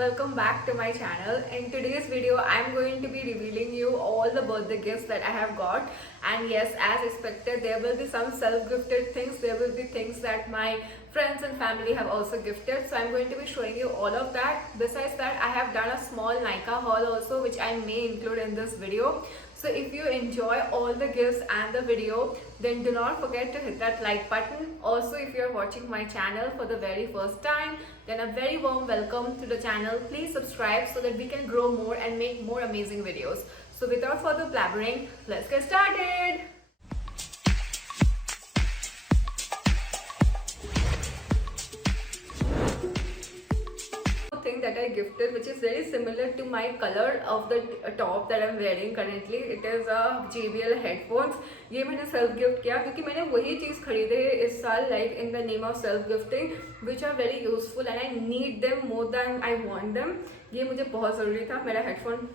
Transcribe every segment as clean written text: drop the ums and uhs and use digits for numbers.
welcome back to my channel. In today's video I'm going to be revealing you all the birthday gifts that I have got, and yes, as expected, there will be some self-gifted things, there will be things that my friends and family have also gifted, so I'm going to be showing you all of that. Besides that, I have done a small Nykaa haul also, which I may include in this video. So if you enjoy all the gifts and the video, then do not forget to hit that like button. Also, if you are watching my channel for the very first time, then a very warm welcome to the channel. Please subscribe so that we can grow more and make more amazing videos. So without further blabbering, let's get started. Thing that I gifted, which is very similar to my color of the top that I'm wearing currently. It is a JBL headphones. ये मैंने self gift किया क्योंकि मैंने वही चीज़ खरीदे है इस साल, like in the name of self gifting, which are very useful and I need them more than I want them. ये मुझे बहुत ज़रूरी था. मेरा हेडफोन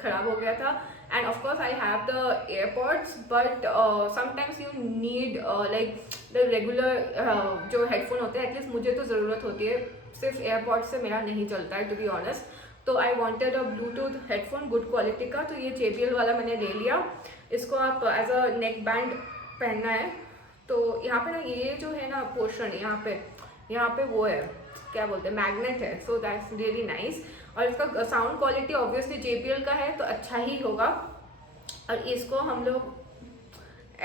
खराब हो गया था end of course I have the AirPods, but sometimes you need like the regular जो हेडफोन होते हैं, एटलीस्ट मुझे तो ज़रूरत होती है. सिर्फ एयरपॉड से मेरा नहीं चलता है, टू बी ऑनेस्ट. तो I wanted a Bluetooth headphone good quality का, तो ये JBL वाला मैंने ले लिया. इसको आप एज अ नेक बैंड पहनना है. तो यहाँ पे ना ये जो है ना पोर्शन, यहाँ पे वो है, क्या बोलते हैं, मैग्नेट है. So that's really nice. और इसका साउंड क्वालिटी ऑब्वियसली JBL का है तो अच्छा ही होगा. और इसको हम लोग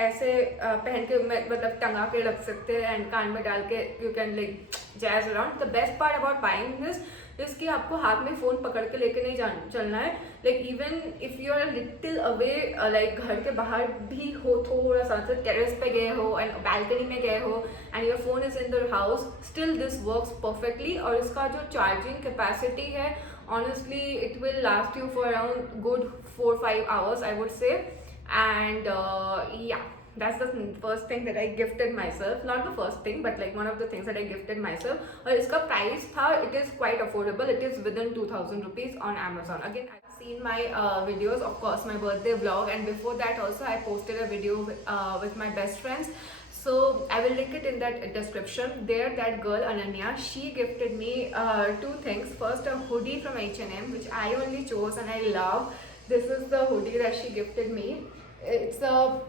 ऐसे पहन के मतलब टंगा के रख सकते हैं एंड कान में डाल के you can like jazz around. The best part about buying this is कि आपको हाथ में फ़ोन पकड़ के लेके नहीं चलना है. Like even if you are little away, like घर के बाहर भी हो, थोड़ा सा टेरेस पे गए हो एंड बैल्कनी में गए हो and your phone is in the house, still this works perfectly. और इसका जो चार्जिंग कैपेसिटी है, honestly it will last you for around good 4-5 hours, I would say. And yeah, that's the first thing that I gifted myself. Not the first thing, but like one of the things that I gifted myself. और इसका price था, it is quite affordable. It is within 2000 rupees on Amazon. Again, I've seen my videos, of course my birthday vlog, and before that also I posted a video with my best friends. So I will link it in that description. There, that girl Ananya, she gifted me two things. First, a hoodie from H&M, which I only chose and I love. This is the hoodie that she gifted me. It's a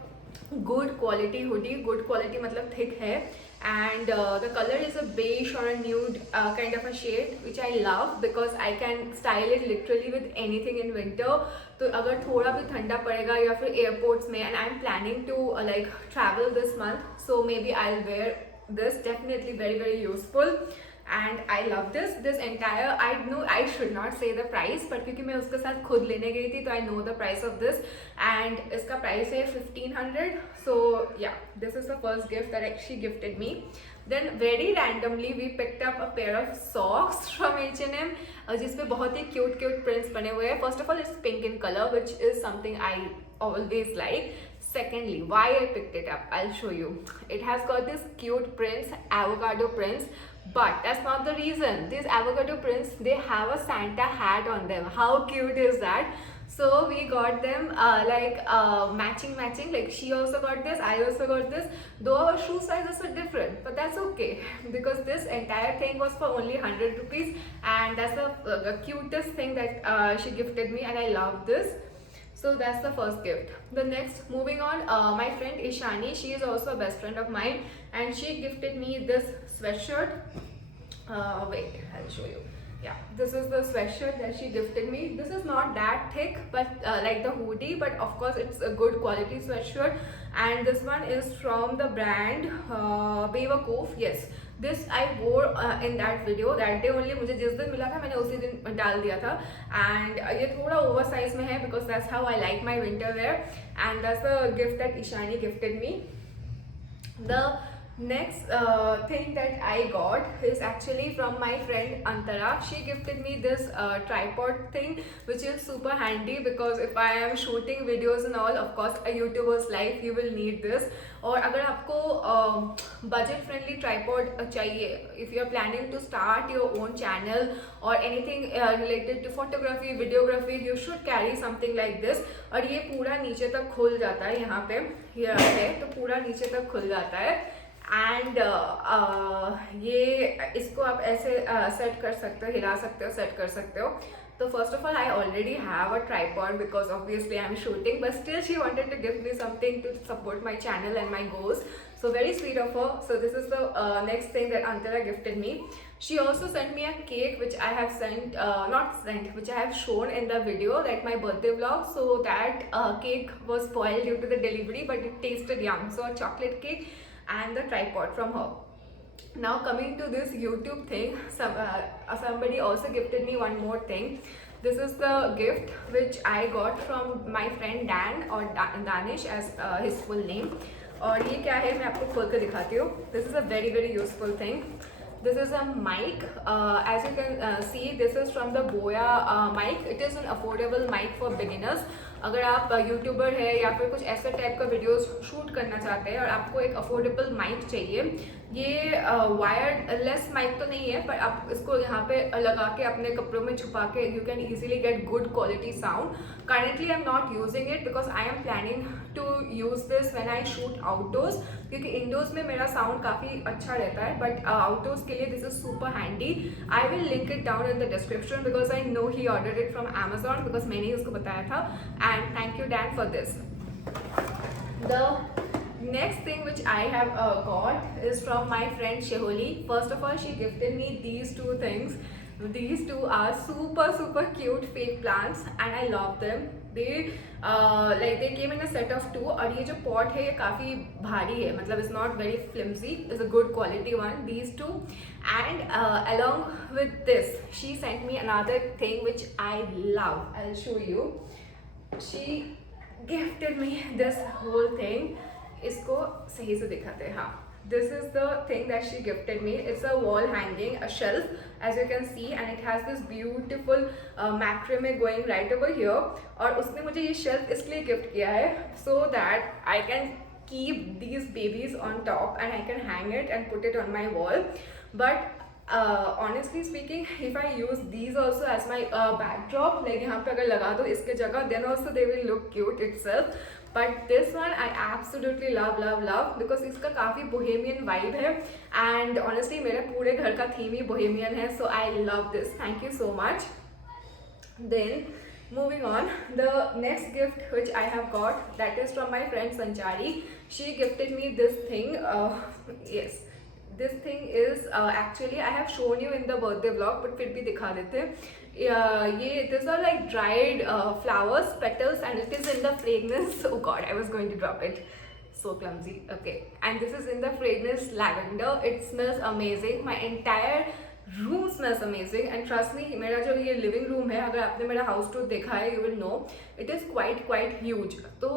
good quality hoodie. Good quality मतलब thick है. And the color is a beige or a nude kind of a shade, which I love because I can style it literally with anything in winter. तो अगर थोड़ा भी ठंडा पड़ेगा या फिर एयरपोर्ट्स में, and I'm planning to like travel this month, so maybe I'll wear this. Definitely very useful. And I love this entire, I know I should not say the price, but क्योंकि मैं उसके साथ खुद लेने गई थी तो I know the price of this, and इसका प्राइस है 1500. So yeah, this is the first gift that she gifted me. Then very randomly we picked up a pair of socks from H&M, जिसपे बहुत ही cute prints बने हुए हैं. First of all, it's pink in color, which is something I always like. Secondly, why I picked it up, I'll show you. It has got this cute prints, avocado prints, but that's not the reason. These avocado prints, they have a Santa hat on them. How cute is that? So we got them matching. Like she also got this, I also got this. Though our shoe sizes are different, but that's okay because this entire thing was for only 100 rupees, and that's the cutest thing that she gifted me, and I love this. So that's the first gift. The next, moving on, my friend Ishani, she is also a best friend of mine, and she gifted me this sweatshirt. Wait, I'll show you. Yeah, this is the sweatshirt that she gifted me. This is not that thick, but like the hoodie, but of course it's a good quality sweatshirt. And this one is from the brand Bewakoof. Yes, this I wore in that video. That day only, मुझे जिस दिन मिला था मैंने उसी दिन डाल दिया था. And ये थोड़ा oversize में है because that's how I like my winter wear. And that's the gift that Ishani gifted me. The next thing that I got is actually from my friend Antara. She gifted me this tripod thing, which is super handy because if I am shooting videos and all, of course a YouTuber's life, you will need this. और अगर आपको budget friendly tripod चाहिए, if you are planning to start your own channel or anything related to photography, videography, you should carry something like this. और ये पूरा नीचे तक खुल जाता है, यहाँ पे ये है तो पूरा नीचे तक खुल जाता है. एंड ये इसको आप ऐसे सेट कर सकते हो, हिला सकते हो, सेट कर सकते हो. So first of all, I already have a tripod because obviously I'm shooting, but still she wanted to give me something to support my channel and my goals. So very sweet of her. So this is the next thing that Antara gifted me. She also sent me a cake which I have which I have shown in the video, like my birthday vlog. So that cake was spoiled due to the delivery, but it tasted yum. So a chocolate cake and the tripod from her. Now coming to this YouTube thing, somebody also gifted me one more thing. This is the gift which I got from my friend Dan, or Danish as his full name. और ये क्या है मैं आपको खोल कर दिखाती हूँ. This is a very useful thing. This is a mic. As you can see, this is from the Boya mic. It is an affordable mic for beginners. अगर आप यूट्यूबर है या फिर कुछ ऐसे टाइप का वीडियोस शूट करना चाहते हैं और आपको एक अफोर्डेबल माइक चाहिए, ये वायरलेस माइक तो नहीं है, पर आप इसको यहाँ पे लगा के अपने कपड़ों में छुपा के you can easily get good quality sound. Currently I'm not using it because I am planning to use this when I shoot outdoors, क्योंकि इंडोर्स में मेरा साउंड काफ़ी अच्छा रहता है, बट आउटडोर्स के लिए this is super handy. I will link it down in the description because I know he ordered it from Amazon, because मैंने ही उसको बताया था. And thank you Dan for this. The next thing which I have got is from my friend Sheholi. First of all, she gifted me these two things. These two are super cute fake plants and I love them. They came in a set of two. और ये जो pot है ये काफ़ी भारी है, मतलब it's not very flimsy. It's a good quality one. These two, and along with this, she sent me another thing which I love. I'll show you. She gifted me this whole thing. इसको सही से दिखाते हैं. हाँ, this is the thing that she gifted me. It's a wall hanging, a shelf, as you can see, and it has this beautiful macrame going right over here. और उसने मुझे ये shelf इसलिए gift किया है so that I can keep these babies on top and I can hang it and put it on my wall. But honestly speaking, if I use these also as my backdrop, like यहाँ पे अगर लगा दो इसके जगह, then also they will look cute itself. But this one I absolutely love because इसका काफ़ी bohemian vibe है, and honestly मेरे पूरे घर का theme ही bohemian है, so I love this. Thank you so much. Then moving on, the next gift which I have got, that is from my friend Sanchari. She gifted me this thing. Yes, this thing is actually I have shown you in the birthday vlog, but फिर भी दिखा देते. These are like dried flowers, petals, and it is in the fragrance. Oh god, I was going to drop it. So clumsy. Okay, and this is in the fragrance lavender. It smells amazing. My entire room smells amazing, and trust me, मेरा जो ये living room है, अगर आपने मेरा house tour देखा है, you will know it is quite huge. तो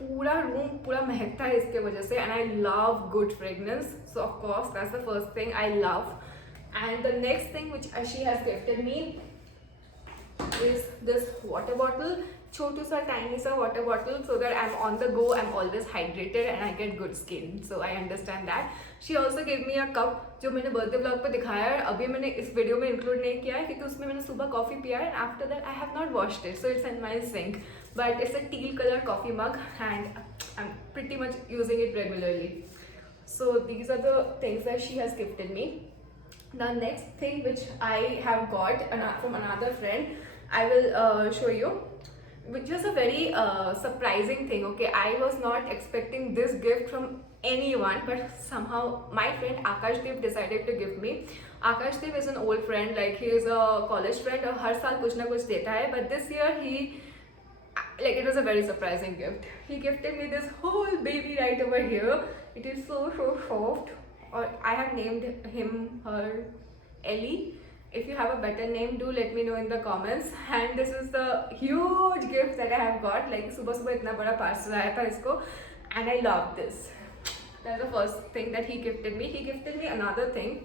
पूरा room पूरा महकता है इसके वजह से, and I love good fragrance. So of course that's the first thing I love. And the next thing which she has gifted me is this water bottle, छोटू सा tiny सा water bottle, so that I'm on the go, I'm always hydrated and I get good skin. So I understand that. She also gave me a cup जो मैंने birthday vlog पे दिखाया है, अभी मैंने इस वीडियो में इंक्लूड नहीं किया है क्योंकि उसमें मैंने सुबह कॉफ़ी पिया है, and after that I have not washed it, so it's in my sink. But it's a teal color coffee mug and I'm pretty much using it regularly. So these are the things that she has gifted me. The next thing which I have got from another friend, I will show you, which is a very surprising thing. Okay, I was not expecting this gift from anyone, but somehow my friend Akashdev decided to give me. Akashdev is an old friend, like he is a college friend, और हर साल कुछ ना कुछ देता है, but this year it was a very surprising gift. He gifted me this whole baby right over here. It is so soft. Or I have named her Ellie. If you have a better name, do let me know in the comments. And this is the huge gift that I have got. Like सुबह इतना बड़ा parcel आया था इसको, and I love this. That's the first thing that he gifted me. He gifted me another thing,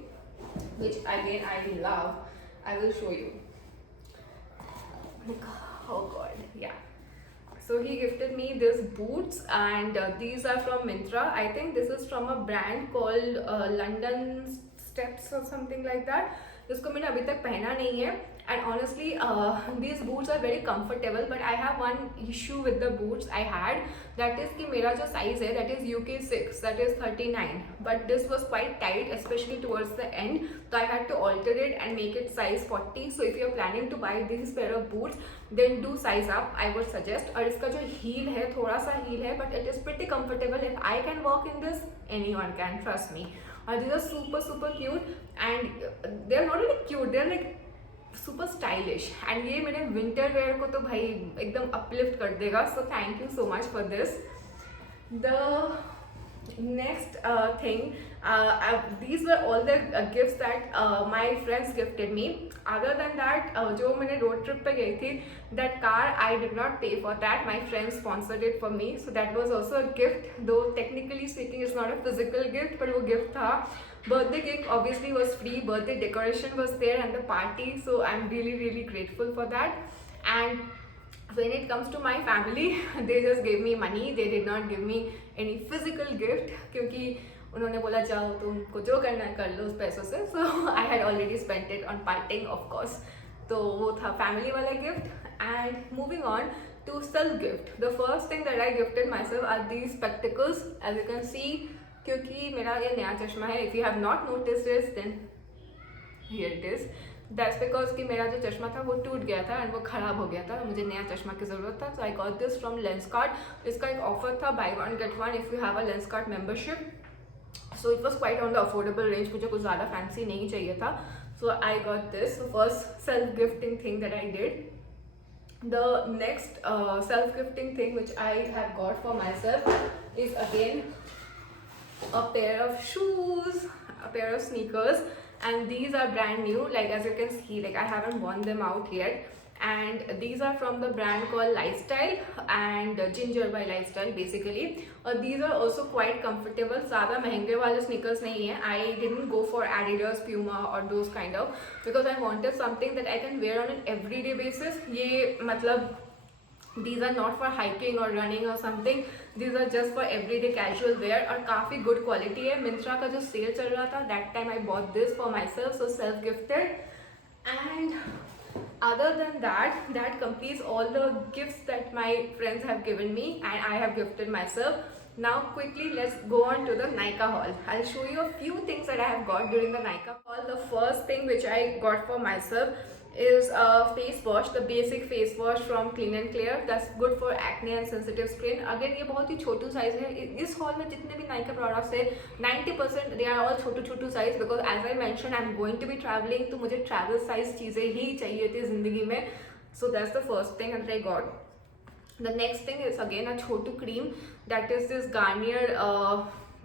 which again I love. I will show you. Oh god, yeah. So he gifted me these boots, and these are from Myntra. I think this is from a brand called London Steps or something like that. इसको मैंने अभी तक पहना नहीं है। And honestly these boots are very comfortable, but I have one issue with the boots I had, that is कि मेरा जो size है that is UK6, that is 39, but this was quite tight especially towards the end, so I had to alter it and make it size 40. So if you are planning to buy this pair of boots, then do size up, I would suggest. और इसका जो heel है, थोड़ा सा heel है, but it is pretty comfortable. If I can walk in this, anyone can, trust me. And these are super super cute, and they are not really cute, they are like super stylish, and ये मेरे winter wear को तो भाई एकदम uplift कर देगा. So thank you so much for this. The next thing, these were all the gifts that my friends gifted me. Other than that, जो मैंने road trip पे गई थी, that car I did not pay for that, my friends sponsored it for me, so that was also a gift, though technically speaking it's not a physical gift, but वो gift था. Birthday cake obviously was free, birthday decoration was there, and the party, so I'm really really grateful for that. And when it comes to my family, they just gave me money, they did not give me any physical gift, क्योंकि उन्होंने बोला जाओ तुमको जो करना है कर लो उस पैसों से. So I had already spent it on partying of course. तो वो था family वाला gift. And moving on to self gift, the first thing that I gifted myself are these spectacles, as you can see, क्योंकि मेरा ये नया चश्मा है. If you have not noticed this, then here it is. That's because कि मेरा जो चश्मा था वो टूट गया था एंड वो ख़राब हो गया था, मुझे नया चश्मा की ज़रूरत था. So I got this from Lenskart. इसका एक ऑफर था, buy one get one if you have a Lenskart membership. So it was quite on the affordable range, मुझे कुछ ज़्यादा फैंसी नहीं चाहिए था. So I got this. First self gifting thing that I did. The next self-gifting thing which I have got for myself is again a pair of shoes, a pair of sneakers, and these are brand new. Like as you can see, like I haven't worn them out yet, and these are from the brand called Lifestyle and Ginger by Lifestyle basically. और these are also quite comfortable. ज़्यादा महंगे वाले sneakers नहीं है. I didn't go for Adidas, Puma or those kind of, because I wanted something that I can wear on an everyday basis. ये मतलब these are not for hiking or running or something, these are just for everyday casual wear, और काफ़ी good quality है. मिंत्रा का जो cell चल रहा था, that time I bought this for myself, so self gifted. And other than that, that completes all the gifts that my friends have given me and I have gifted myself. Now quickly let's go on to the Nykaa haul. I'll show you a few things that I have got during the Nykaa haul. The first thing which I got for myself is a face wash, the basic face wash from Clean and Clear. That's good for acne and sensitive skin. Again ये बहुत ही छोटू size है. इस hall में जितने भी Nykaa products है 90% they are all Chhotu size, because as I mentioned I'm going to be traveling, तो मुझे travel size चीज़ें ही चाहिए थी ज़िंदगी में. So that's the first thing that I got. The next thing is again a Chhotu cream, that is this Garnier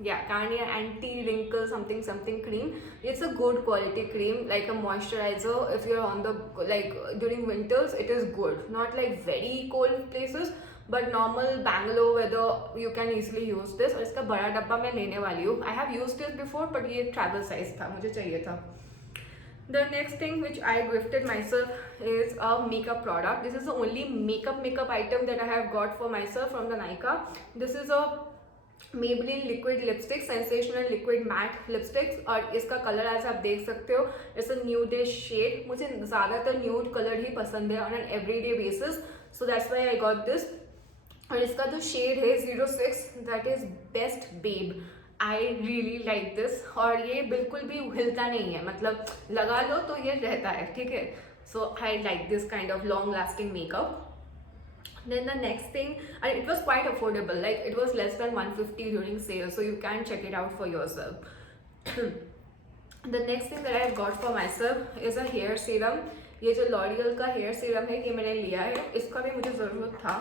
Garnier anti-wrinkle something cream. It's a good quality cream, like a moisturizer. If you're on the during winters, it is good. Not like very cold places, but normal Bangalore weather you can easily use this. और इसका बड़ा डब्बा मैं लेने वाली हूँ. I have used it before, but ये travel size था, मुझे चाहिए था. The next thing which I gifted myself is a makeup product. This is the only makeup item that I have got for myself from the Nykaa. This is a Maybelline liquid lipstick, sensational liquid matte lipsticks, और इसका colour ऐसा आप देख सकते हो, it's a nudish shade. मुझे ज़्यादातर nude colour ही पसंद है on an everyday basis, so that's why I got this. और इसका जो शेड है 06, that is Best Babe. I really like this. और ये बिल्कुल भी हिलता नहीं है, मतलब लगा लो तो ये रहता है, ठीक है. So I like this kind of long lasting makeup. Then the next thing, and it was quite affordable, like it was less than 150 during sale, so you can check it out for yourself. The next thing that I have got for myself is a hair serum. ये जो L'Oreal का hair serum है, ये मैंने लिया है. इसका भी मुझे ज़रूरत था.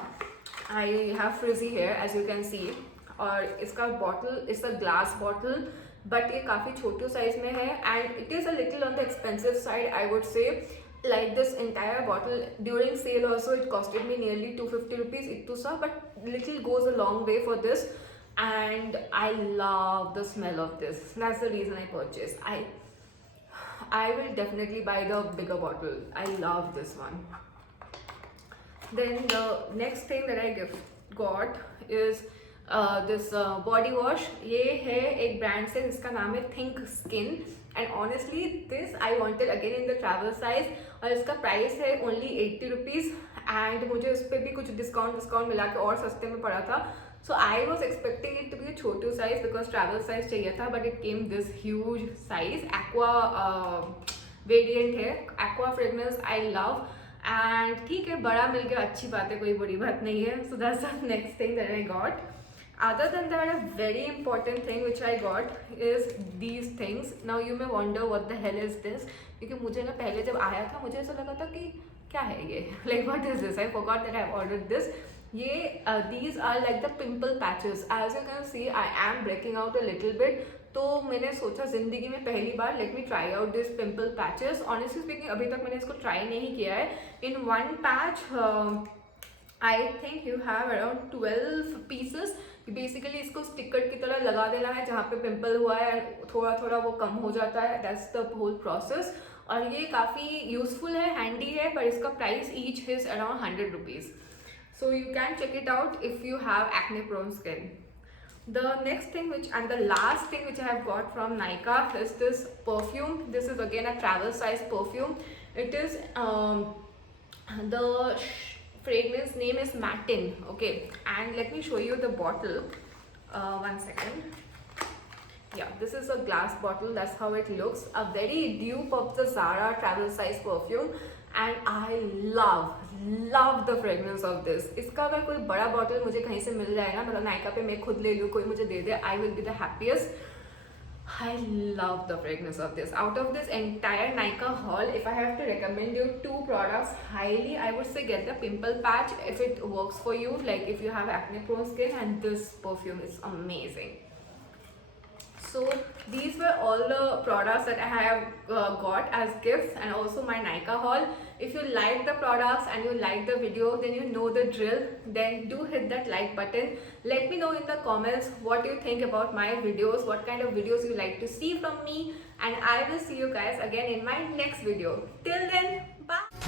I have frizzy hair as you can see. और इसका bottle is a glass bottle, but ये काफ़ी छोटू साइज में है, and it is a little on the expensive side I would say. Like this entire bottle during sale also it costed me nearly 250 rupees ittu sa, but little goes a long way for this, and I love the smell of this. That's the reason I purchased. I will definitely buy the bigger bottle. I love this one. Then the next thing that I got is this body wash. ये है एक brand से जिसका नाम है think skin, and honestly this I wanted again in the travel size, और इसका price है ओनली 80 रुपीज़, एंड मुझे उस पर भी कुछ डिस्काउंट मिला के और सस्ते में पड़ा था। So I was expecting it to be छोटू साइज बिकॉज ट्रैवल साइज चाहिए था, but it came this huge size. Aqua variant है, aqua fragrance I love, and ठीक है बड़ा मिल गया, अच्छी बात है, कोई बड़ी बात नहीं है। So that's the next thing that I got. Other than that, a very important thing which I got is these things. Now you may wonder what the hell is this, क्योंकि मुझे ना पहले जब आया था मुझे ऐसा लगा था कि क्या है ये, like what is this? I forgot that I have ordered this. ये these are like the pimple patches. As you can see, I am breaking out a little bit. तो मैंने सोचा ज़िंदगी में पहली बार let me try out this pimple patches. Honestly speaking अभी तक मैंने इसको ट्राई नहीं किया है. In one patch I think you have around 12 pieces. Basically इसको स्टिकर की तरह लगा देना है जहाँ पे पिंपल हुआ है, थोड़ा थोड़ा वो कम हो जाता है. That's the whole process. और ये काफ़ी यूजफुल है, हैंडी है, पर इसका price each is around 100 rupees. So you can check it out if you have acne prone skin. The next thing and the last thing which I have got from Nykaa is this perfume. This is again a travel size perfume. It is the fragrance name is Matin. Okay, and let me show you the bottle. One second. Yeah, this is a glass bottle. That's how it looks. A very dupe of the Zara travel size perfume, and I love the fragrance of this. इसका अगर कोई बड़ा bottle मुझे कहीं से मिल जाए ना, मतलब नायका पे मैं खुद ले लूँ, कोई मुझे दे दे, I will be the happiest. I love the fragrance of this. Out of this entire Nykaa haul, if I have to recommend you 2 products highly, I would say get the pimple patch if it works for you, like if you have acne prone skin, and this perfume is amazing. So these were all the products that I have got as gifts, and also my Nykaa haul. If you like the products and you like the video, then you know the drill. Then do hit that like button. Let me know in the comments what you think about my videos, what kind of videos you like to see from me, and I will see you guys again in my next video. Till then, bye.